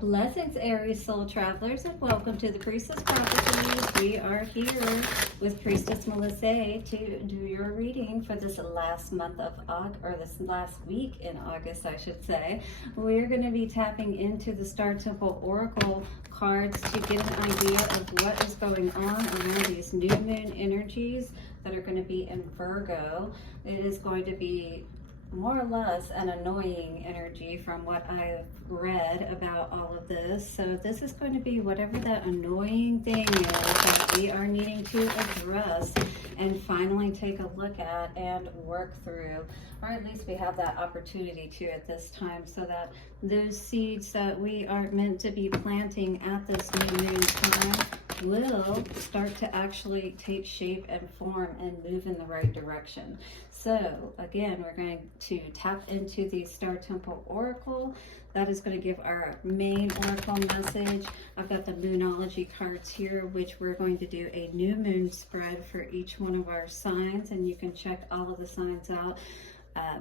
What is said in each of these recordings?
Blessings, Aries soul travelers, and welcome to the Priestess Prophecies. We are here with Priestess Melissae to do your reading for this last month of August, or this last week in August, I should say. We're going to be tapping into the Star Temple Oracle cards to get an idea of what is going on around these new moon energies that are going to be in Virgo. It is going to be more or less an annoying energy from what I've read about all of this. So this is going to be whatever that annoying thing is that we are needing to address and finally take a look at and work through, or at least we have that opportunity to at this time, so that those seeds that we are meant to be planting at this new moon time will start to actually take shape and form and move in the right direction. So again, we're going to tap into the Star Temple Oracle. That is going to give our main oracle message. I've got the Moonology cards here, which we're going to do a new moon spread for each one of our signs, and you can check all of the signs out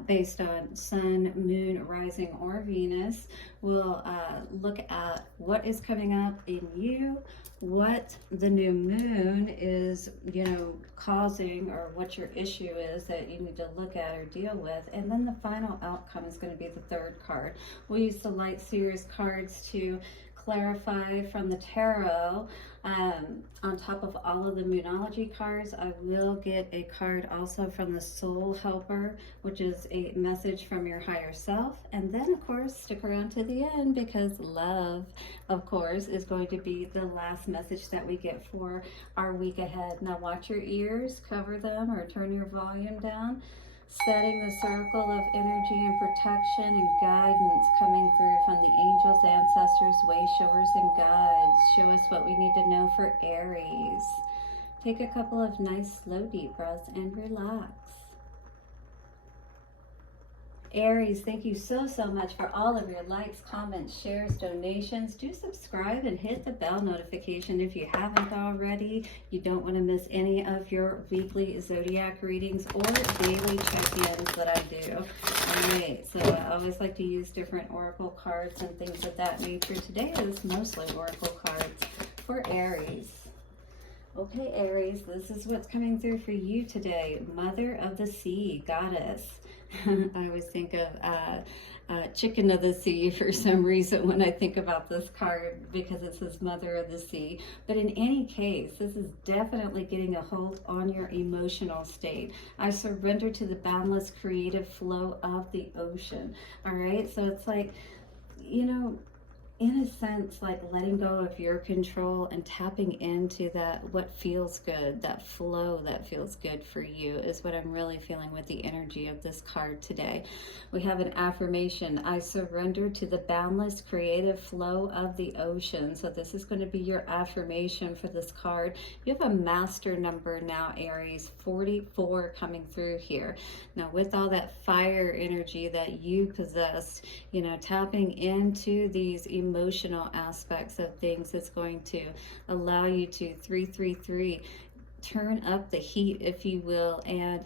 based on Sun, Moon, Rising, or Venus. We'll look at what is coming up in you, what the new moon is, causing, or what your issue is that you need to look at or deal with. And then the final outcome is going to be the third card. We'll use the Light Series cards to clarify from the tarot. On top of all of the Moonology cards, I will get a card also from the Soul Helper, which is a message from your higher self. And then, of course, stick around to the end, because love, of course, is going to be the last message that we get for our week ahead. Now watch your ears, cover them, or turn your volume down. Setting the circle of energy and protection and guidance coming through from the angels, ancestors, way showers, and guides. Show us what we need to know for Aries. Take a couple of nice, slow, deep breaths and relax. Aries, thank you so much for all of your likes, comments, shares, donations. Do subscribe and hit the bell notification if you haven't already. You don't want to miss any of your weekly zodiac readings or daily check-ins that I do. All right, so I always like to use different oracle cards and things of that nature. Today is mostly oracle cards for Aries. Okay, Aries, this is what's coming through for you today. Mother of the Sea, Goddess. I always think of Chicken of the Sea for some reason when I think about this card, because it says Mother of the Sea. But in any case, this is definitely getting a hold on your emotional state. I surrender to the boundless creative flow of the ocean. All right, so it's like, in a sense, like letting go of your control and tapping into that, what feels good, that flow that feels good for you, is what I'm really feeling with the energy of this card today. We have an affirmation: I surrender to the boundless creative flow of the ocean. So this is going to be your affirmation for this card. You have a master number now, Aries, 44 coming through here. Now with all that fire energy that you possess, tapping into these emotional aspects of things is going to allow you to 333 turn up the heat, if you will, and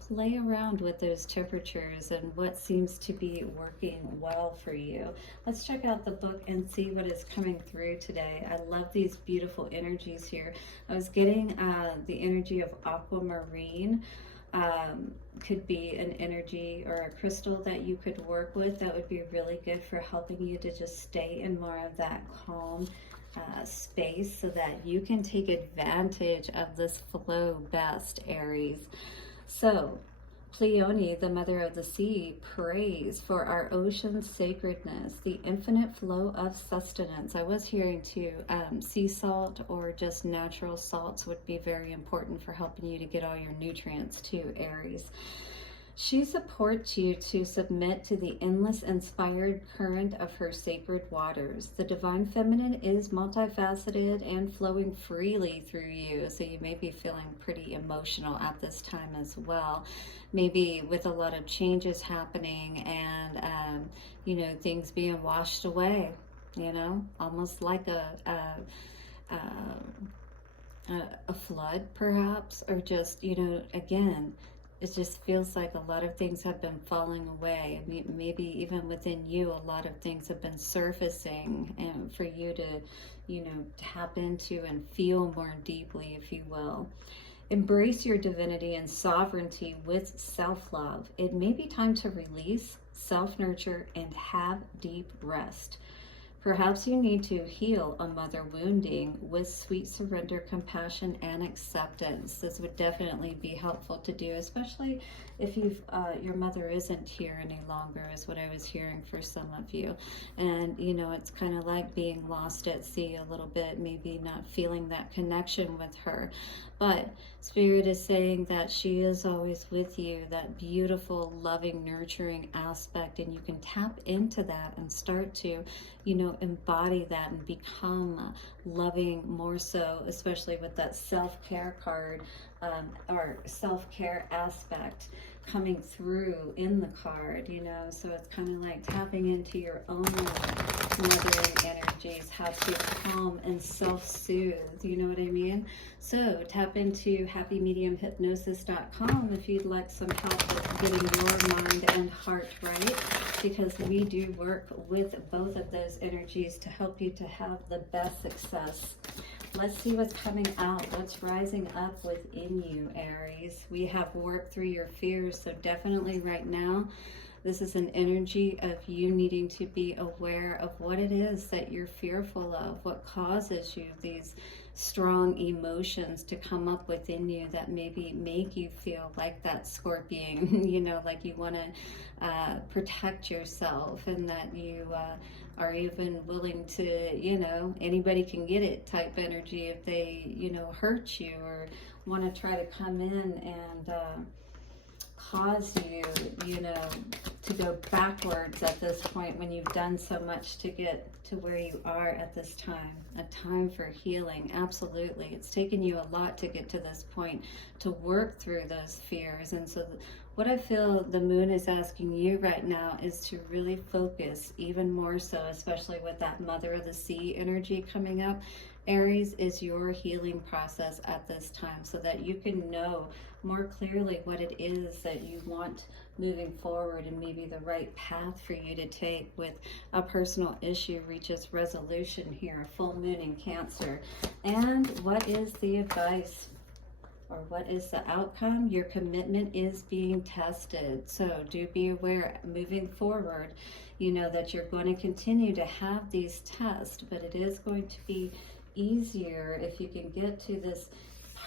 play around with those temperatures and what seems to be working well for you. Let's check out the book and see what is coming through today. I love these beautiful energies here. I was getting the energy of aquamarine. Could be an energy or a crystal that you could work with that would be really good for helping you to just stay in more of that calm space, so that you can take advantage of this flow best, Aries. So Pleione, the Mother of the Sea, prays for our ocean's sacredness, the infinite flow of sustenance. I was hearing too, sea salt or just natural salts would be very important for helping you to get all your nutrients too, Aries. She supports you to submit to the endless inspired current of her sacred waters. The divine feminine is multifaceted and flowing freely through you, so you may be feeling pretty emotional at this time as well. Maybe with a lot of changes happening and, things being washed away, almost like a flood perhaps, or just, again, it just feels like a lot of things have been falling away. I mean, maybe even within you, a lot of things have been surfacing, and for you to, you know, tap into and feel more deeply, if you will. Embrace your divinity and sovereignty with self-love. It may be time to release, self-nurture, and have deep rest. Perhaps you need to heal a mother wounding with sweet surrender, compassion, and acceptance. This would definitely be helpful to do, especially if your mother isn't here any longer, is what I was hearing for some of you. And, you know, it's kind of like being lost at sea a little bit, maybe not feeling that connection with her. But Spirit is saying that she is always with you, that beautiful, loving, nurturing aspect, and you can tap into that and start to, you know, embody that and become loving more so, especially with that self-care card, or self-care aspect coming through in the card, you know. So it's kind of like tapping into your own mothering energies, how to calm and self-soothe, you know what I mean? So tap into happymediumhypnosis.com if you'd like some help with getting your mind and heart right, because we do work with both of those energies to help you to have the best success. Let's see what's coming out, what's rising up within you, Aries. We have worked through your fears, so definitely right now, this is an energy of you needing to be aware of what it is that you're fearful of, what causes you these strong emotions to come up within you that maybe make you feel like that scorpion, you know, like you want to protect yourself, and that you are even willing to, you know, anybody can get it type energy if they, you know, hurt you or want to try to come in and cause you, you know, to go backwards at this point when you've done so much to get to where you are at this time. A time for healing, absolutely. It's taken you a lot to get to this point, to work through those fears. And so what I feel the moon is asking you right now is to really focus even more so, especially with that Mother of the Sea energy coming up. Aries, is your healing process at this time so that you can know more clearly what it is that you want moving forward, and maybe the right path for you to take with a personal issue reaches resolution here, a full moon in Cancer. And what is the advice, or what is the outcome? Your commitment is being tested. So do be aware moving forward, you know, that you're going to continue to have these tests, but it is going to be easier if you can get to this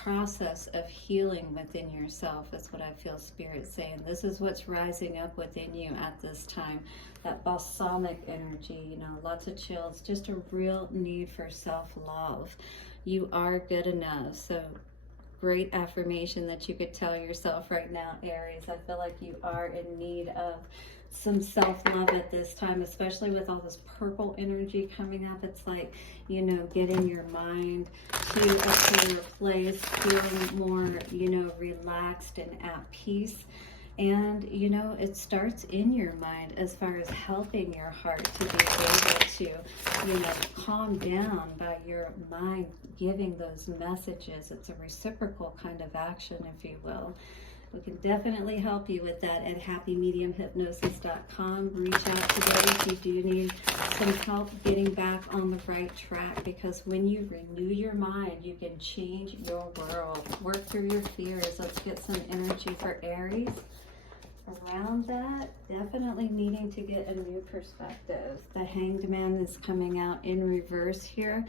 process of healing within yourself, is what I feel Spirit saying. This is what's rising up within you at this time. That balsamic energy, you know, lots of chills, just a real need for self-love. You are good enough. So great affirmation that you could tell yourself right now, Aries. I feel like you are in need of some self-love at this time, especially with all this purple energy coming up. It's like, you know, getting your mind to a clearer place, feeling more, you know, relaxed and at peace. And, you know, it starts in your mind as far as helping your heart to be able to, you know, calm down by your mind giving those messages. It's a reciprocal kind of action, if you will. We can definitely help you with that at happymediumhypnosis.com. Reach out today if you do need some help getting back on the right track, because when you renew your mind, you can change your world. Work through your fears. Let's get some energy for Aries. Around that, definitely needing to get a new perspective. The Hanged Man is coming out in reverse here,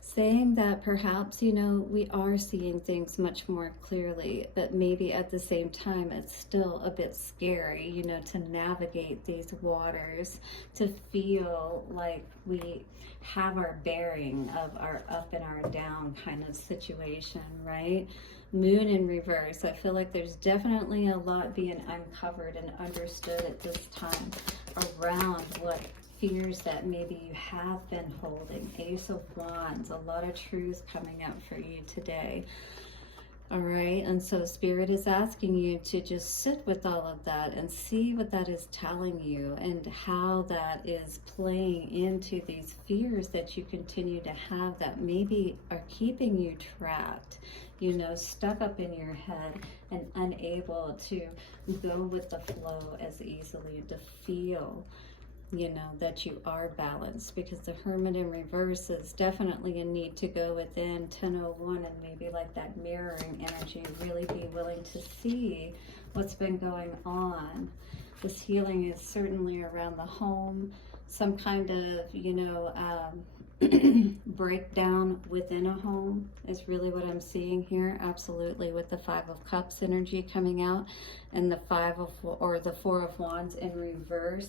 saying that perhaps, you know, we are seeing things much more clearly, but maybe at the same time it's still a bit scary, you know, to navigate these waters, to feel like we have our bearing of our up and our down kind of situation, right? Moon in reverse. I feel like there's definitely a lot being uncovered and understood at this time around what fears that maybe you have been holding. Ace of Wands, a lot of truth coming out for you today. All right, and so Spirit is asking you to just sit with all of that and see what that is telling you and how that is playing into these fears that you continue to have that maybe are keeping you trapped, you know, stuck up in your head and unable to go with the flow as easily, to feel, you know, that you are balanced, because the Hermit in reverse is definitely a need to go within 1001 and maybe like that mirroring energy, really be willing to see what's been going on. This healing is certainly around the home, some kind of, you know, breakdown within a home is really what I'm seeing here. Absolutely, with the Five of Cups energy coming out and the the Four of Wands in reverse.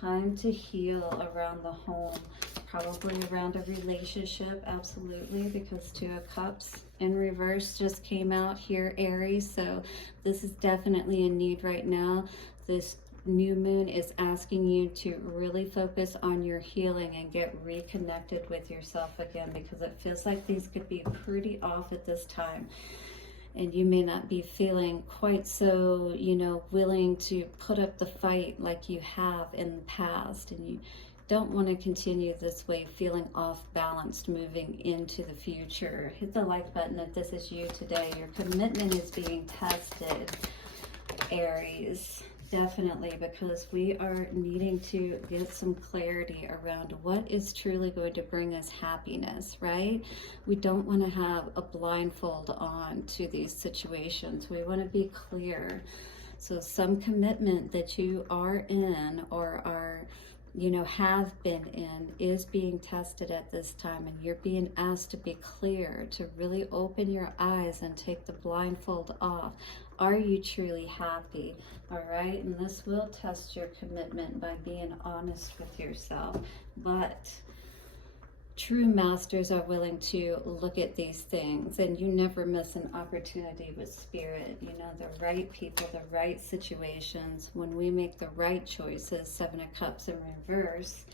Time to heal around the home, probably around a relationship, absolutely, because Two of Cups in reverse just came out here, Aries. So this is definitely a need right now. This new moon is asking you to really focus on your healing and get reconnected with yourself again, because it feels like things could be pretty off at this time. And you may not be feeling quite so, you know, willing to put up the fight like you have in the past. And you don't want to continue this way, feeling off balanced moving into the future. Hit the like button if this is you today. Your commitment is being tested, Aries. Definitely, because we are needing to get some clarity around what is truly going to bring us happiness, right? We don't want to have a blindfold on to these situations. We want to be clear. So some commitment that you are in or are, you know, have been in is being tested at this time, and you're being asked to be clear, to really open your eyes and take the blindfold off. Are you truly happy? All right, and this will test your commitment by being honest with yourself. But true masters are willing to look at these things, and you never miss an opportunity with Spirit. You know, the right people, the right situations. When we make the right choices, Seven of Cups in reverse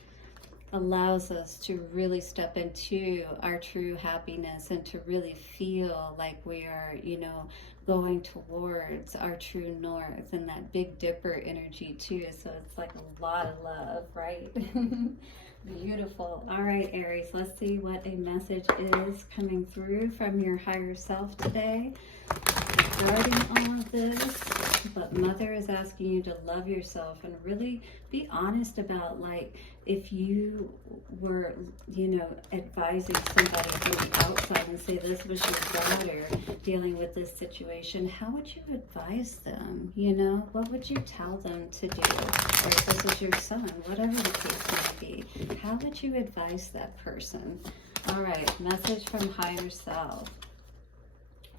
allows us to really step into our true happiness and to really feel like we are, you know, going towards our true north, and that Big Dipper energy too. So it's like a lot of love, right? Beautiful. All right, Aries, let's see what a message is coming through from your higher self today regarding all of this. But Mother is asking you to love yourself and really be honest about, like, if you were, you know, advising somebody from the outside and say this was your daughter dealing with this situation, how would you advise them? You know, what would you tell them to do? Or if this is your son, whatever the case may be, how would you advise that person? All right, message from higher self.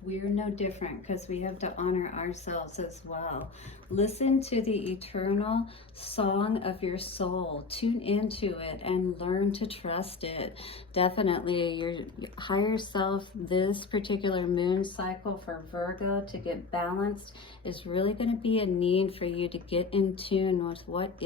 We're no different, because we have to honor ourselves as well. Listen to the eternal song of your soul. Tune into it and learn to trust it. Definitely, your higher self, this particular moon cycle for Virgo to get balanced is really going to be a need for you to get in tune with what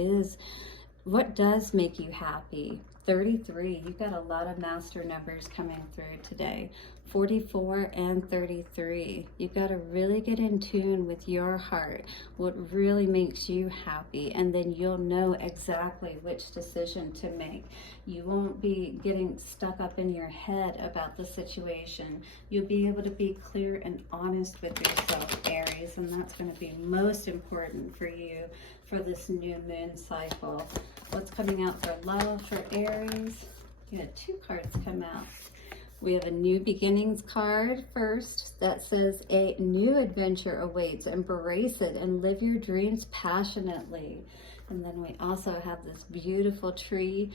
does make you happy. 33, you've got a lot of master numbers coming through today. 44 and 33. You've got to really get in tune with your heart, what really makes you happy, and then you'll know exactly which decision to make. You won't be getting stuck up in your head about the situation. You'll be able to be clear and honest with yourself, Aries, and that's going to be most important for you for this new moon cycle. What's coming out for love for Aries? You had two cards come out. We have a new beginnings card first that says a new adventure awaits. Embrace it and live your dreams passionately. And then we also have this beautiful tree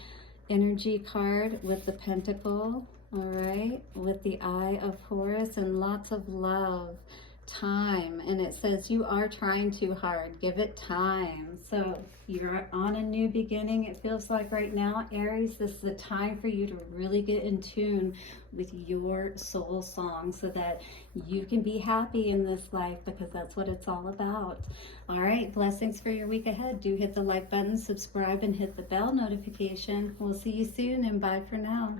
energy card with the pentacle, all right, with the eye of Horus and lots of love, time, and it says you are trying too hard, give it time. So you're on a new beginning, it feels like right now, Aries. This is the time for you to really get in tune with your soul song so that you can be happy in this life, because that's what it's all about. All right, blessings for your week ahead. Do hit the like button, subscribe, and hit the bell notification. We'll see you soon, and bye for now.